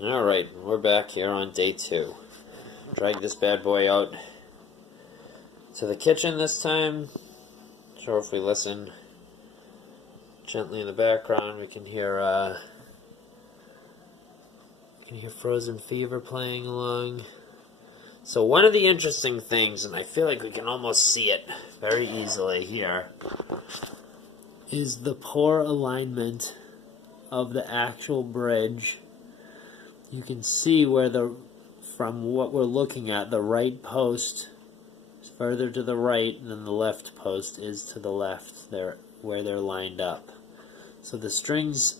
Alright, we're back here on day 2. Drag this bad boy out to the kitchen this time. Sure, if we listen gently in the background, we can hear Frozen Fever playing along. So one of the interesting things, and I feel like we can almost see it very easily here, is the poor alignment of the actual bridge. You can see where from what we're looking at, the right post is further to the right than the left post is to the left, where they're lined up. So the strings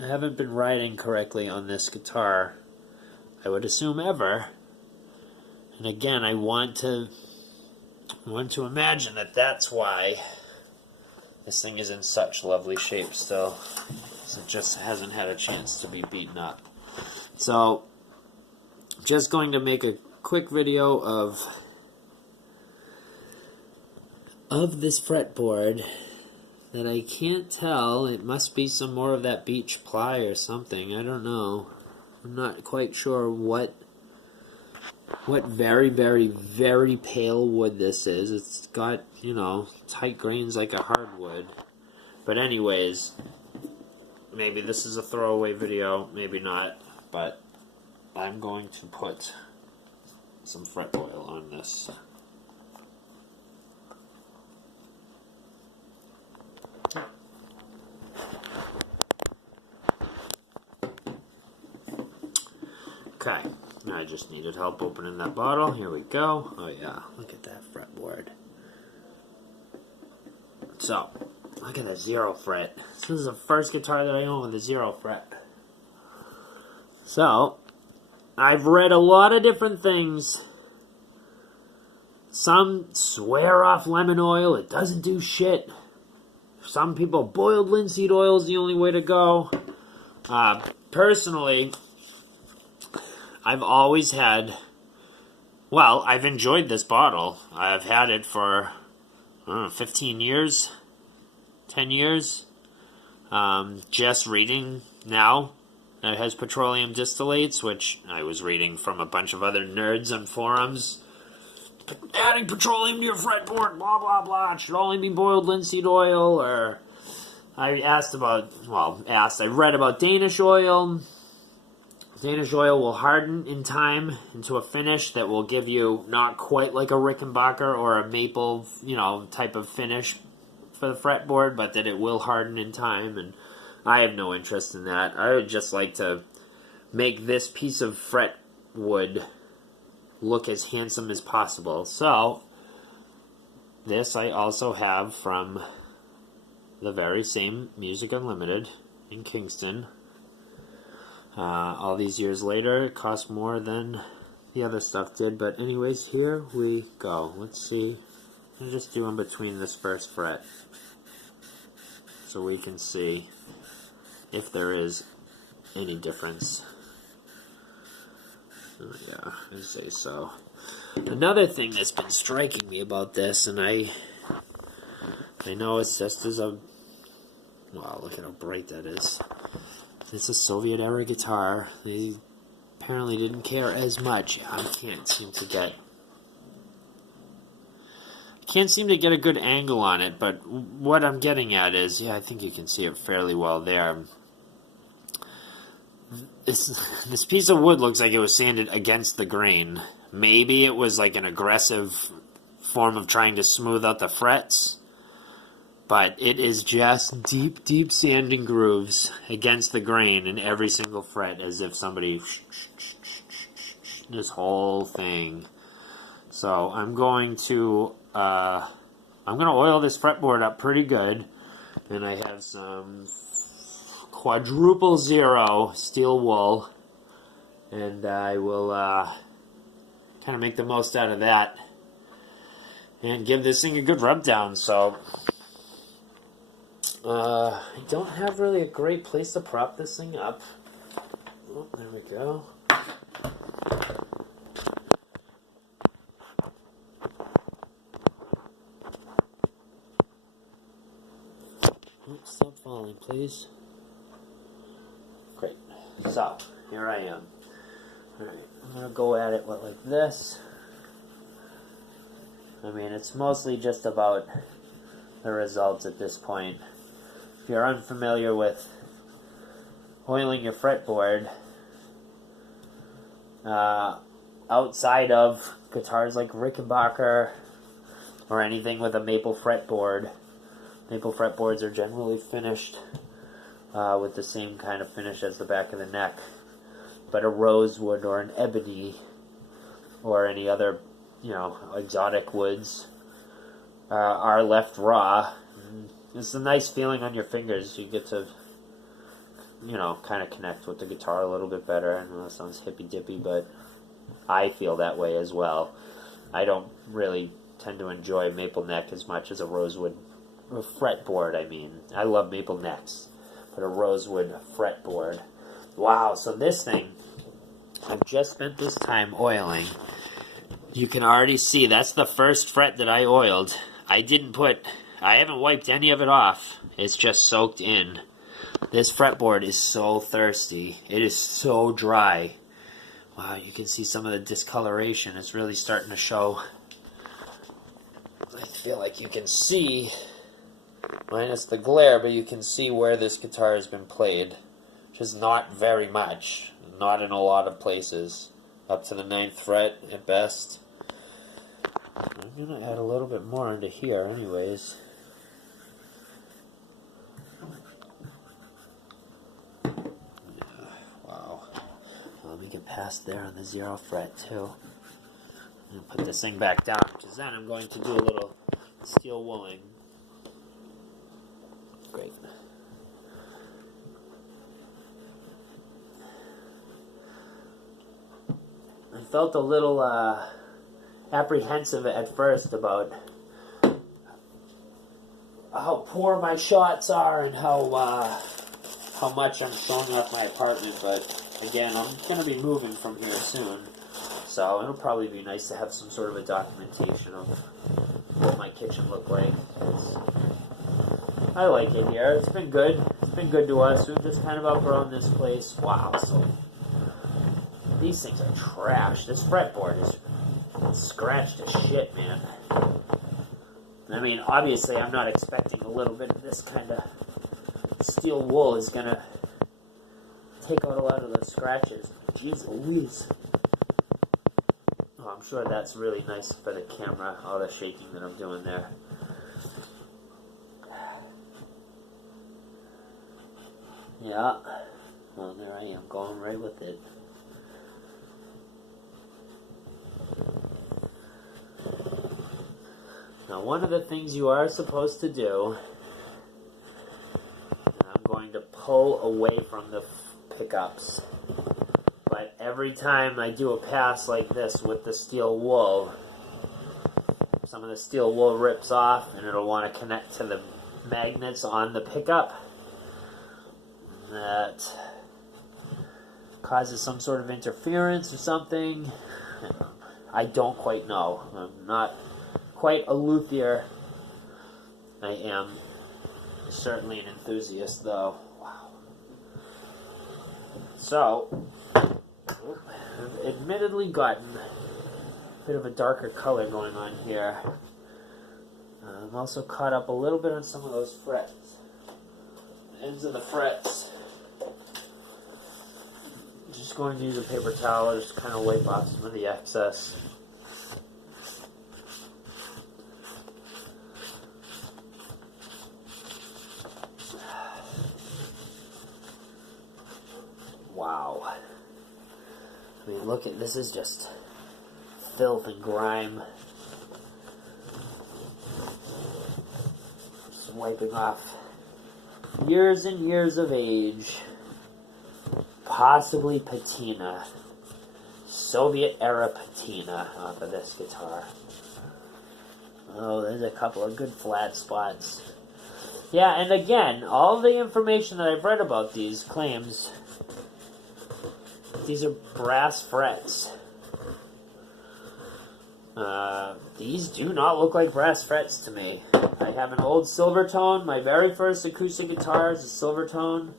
haven't been riding correctly on this guitar, I would assume, ever. And again, I want to imagine that that's why this thing is in such lovely shape still. So it just hasn't had a chance to be beaten up. So, I'm just going to make a quick video of this fretboard that I can't tell. It must be some more of that beech ply or something. I don't know. I'm not quite sure what very, very, very pale wood this is. It's got, tight grains like a hardwood. But anyways, maybe this is a throwaway video, maybe not. But I'm going to put some fret oil on this. Okay, I just needed help opening that bottle. Here we go. Oh yeah, look at that fretboard. So, look at that 0 fret. This is the first guitar that I own with a 0 fret. So, I've read a lot of different things. Some swear off lemon oil. It doesn't do shit. Some people, boiled linseed oil is the only way to go. Personally, I've always had... Well, I've enjoyed this bottle. I've had it for, 15 years? 10 years? Just reading now. It has petroleum distillates, which I was reading from a bunch of other nerds on forums. Adding petroleum to your fretboard, blah, blah, blah. It should only be boiled linseed oil. Or I read about Danish oil. Danish oil will harden in time into a finish that will give you not quite like a Rickenbacker or a maple, type of finish for the fretboard, but that it will harden in time, and I have no interest in that. I would just like to make this piece of fret wood look as handsome as possible. So, this I also have from the very same Music Unlimited in Kingston. All these years later, it cost more than the other stuff did. But anyways, here we go. Let's see. I'm just doing between this first fret, so we can see if there is any difference. Oh, yeah, I'd say so. Another thing that's been striking me about this, and I know it's just as a... Wow, look at how bright that is. It's a Soviet-era guitar. They apparently didn't care as much. I can't seem to get a good angle on it, but what I'm getting at is, I think you can see it fairly well there. This piece of wood looks like it was sanded against the grain. Maybe it was like an aggressive form of trying to smooth out the frets, but it is just deep, deep sanding grooves against the grain in every single fret, as if somebody... this whole thing. So I'm going to oil this fretboard up pretty good, and I have some quadruple 0 steel wool, and I will kind of make the most out of that and give this thing a good rub down. So I don't have really a great place to prop this thing up. Oh, there we go. Oh, stop falling, please. Great. So, here I am. Alright, I'm going to go at it like this. I mean, it's mostly just about the results at this point. If you're unfamiliar with oiling your fretboard, outside of guitars like Rickenbacker or anything with a maple fretboard are generally finished with the same kind of finish as the back of the neck. But a rosewood or an ebony or any other, exotic woods are left raw. It's a nice feeling on your fingers. You get to, kind of connect with the guitar a little bit better. I know that sounds hippy-dippy, but I feel that way as well. I don't really tend to enjoy maple neck as much as a rosewood fretboard. I mean, I love maple necks, but a rosewood fretboard. Wow, so this thing, I've just spent this time oiling. You can already see that's the first fret that I oiled. I haven't wiped any of it off. It's just soaked in. This fretboard is so thirsty. It is so dry. Wow, you can see some of the discoloration. It's really starting to show. I feel like you can see, minus the glare, but you can see where this guitar has been played. Just not very much. Not in a lot of places. Up to the 9th fret at best. I'm going to add a little bit more into here anyways. Wow. Let me get past there on the 0th fret too. I'm going to put this thing back down, because then I'm going to do a little steel wooling. Great. I felt a little apprehensive at first about how poor my shots are and how much I'm showing off my apartment, but again, I'm going to be moving from here soon, so it'll probably be nice to have some sort of a documentation of what my kitchen looked like. I like it here. It's been good. It's been good to us. We've just kind of outgrown this place. Wow, so these things are trash. This fretboard is scratched to shit, man. I mean, obviously, I'm not expecting a little bit of this kind of steel wool is going to take out a lot of the scratches. Jeez Louise. Oh, I'm sure that's really nice for the camera, all the shaking that I'm doing there. Yeah. Well, there I am, going right with it. Now, one of the things you are supposed to do, and I'm going to pull away from the pickups, but every time I do a pass like this with the steel wool, some of the steel wool rips off and it'll want to connect to the magnets on the pickup. That causes some sort of interference or something. I don't quite know. I'm not quite a luthier. I am certainly an enthusiast, though. Wow. So, I've admittedly gotten a bit of a darker color going on here. I'm also caught up a little bit on some of those frets. The ends of the frets. Just going to use a paper towel, just kind of wipe off some of the excess. Wow. I mean, look at this, is just filth and grime. Just wiping off years and years of age. Possibly patina. Soviet-era patina off of this guitar. Oh, there's a couple of good flat spots. Yeah, and again, all the information that I've read about these claims, these are brass frets. These do not look like brass frets to me. I have an old Silvertone. My very first acoustic guitar is a Silvertone.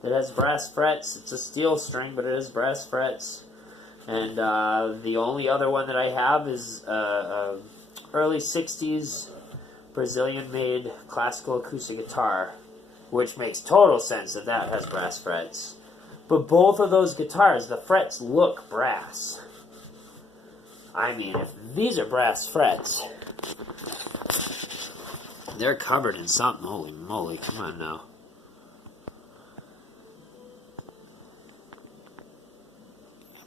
It has brass frets. It's a steel string, but it has brass frets. And the only other one that I have is early 60s Brazilian-made classical acoustic guitar, which makes total sense that that has brass frets. But both of those guitars, the frets look brass. I mean, if these are brass frets, they're covered in something. Holy moly, come on now.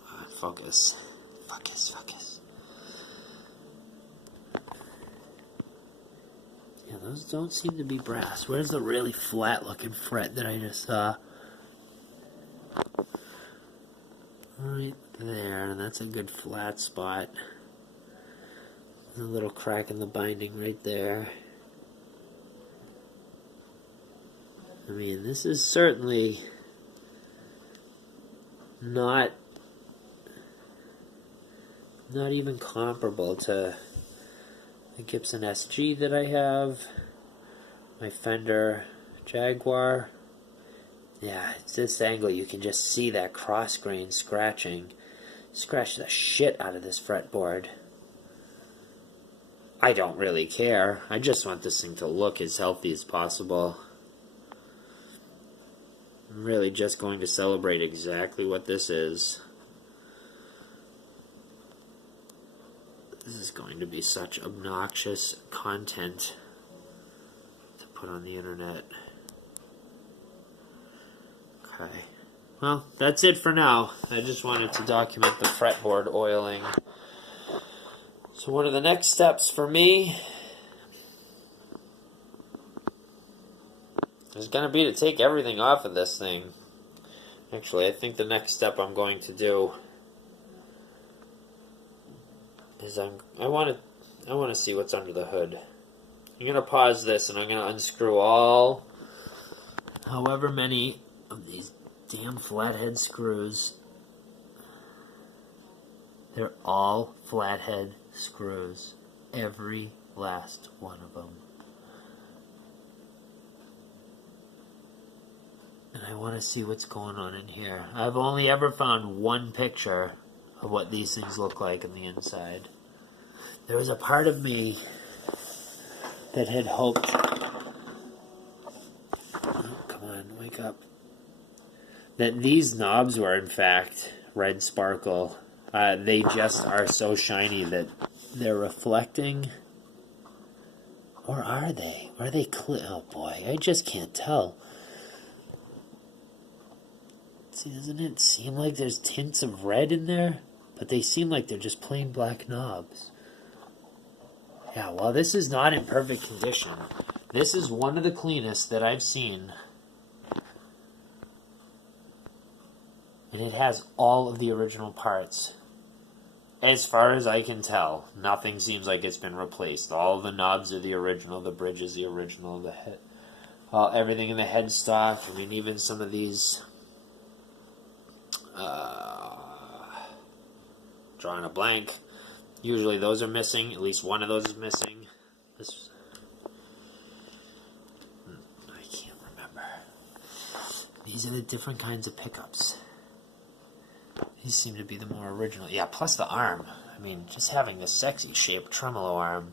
Come on, focus. Focus, focus. Yeah, those don't seem to be brass. Where's the really flat-looking fret that I just saw? Right there, and that's a good flat spot. There's a little crack in the binding right there. I mean, this is certainly not even comparable to the Gibson SG that I have, my Fender Jaguar. Yeah, it's this angle, you can just see that cross grain scratching. Scratch the shit out of this fretboard. I don't really care. I just want this thing to look as healthy as possible. I'm really just going to celebrate exactly what this is. This is going to be such obnoxious content to put on the internet. Okay. Well, that's it for now. I just wanted to document the fretboard oiling. So one of the next steps for me is going to be to take everything off of this thing. Actually, I think the next step I'm going to do is I want to see what's under the hood. I'm going to pause this and I'm going to unscrew all however many of these damn flathead screws. They're all flathead screws. Every last one of them. And I want to see what's going on in here. I've only ever found one picture of what these things look like on the inside. There was a part of me that had hoped... Oh, come on, wake up. That these knobs were, in fact, red sparkle. They just are so shiny that they're reflecting. Or are they? Are they clear? Oh boy, I just can't tell. See, doesn't it seem like there's tints of red in there? But they seem like they're just plain black knobs. Yeah, well, this is not in perfect condition. This is one of the cleanest that I've seen. And it has all of the original parts. As far as I can tell, nothing seems like it's been replaced. All of the knobs are the original, the bridge is the original, the head, everything in the headstock. I mean, even some of these, drawing a blank. Usually those are missing. At least one of those is missing. This, I can't remember. These are the different kinds of pickups. These seem to be the more original. Yeah, plus the arm. I mean, just having this sexy shaped tremolo arm.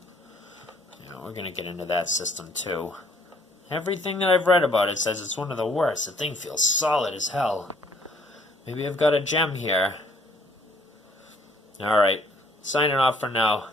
You know, we're going to get into that system too. Everything that I've read about it says it's one of the worst. The thing feels solid as hell. Maybe I've got a gem here. Alright, signing off for now.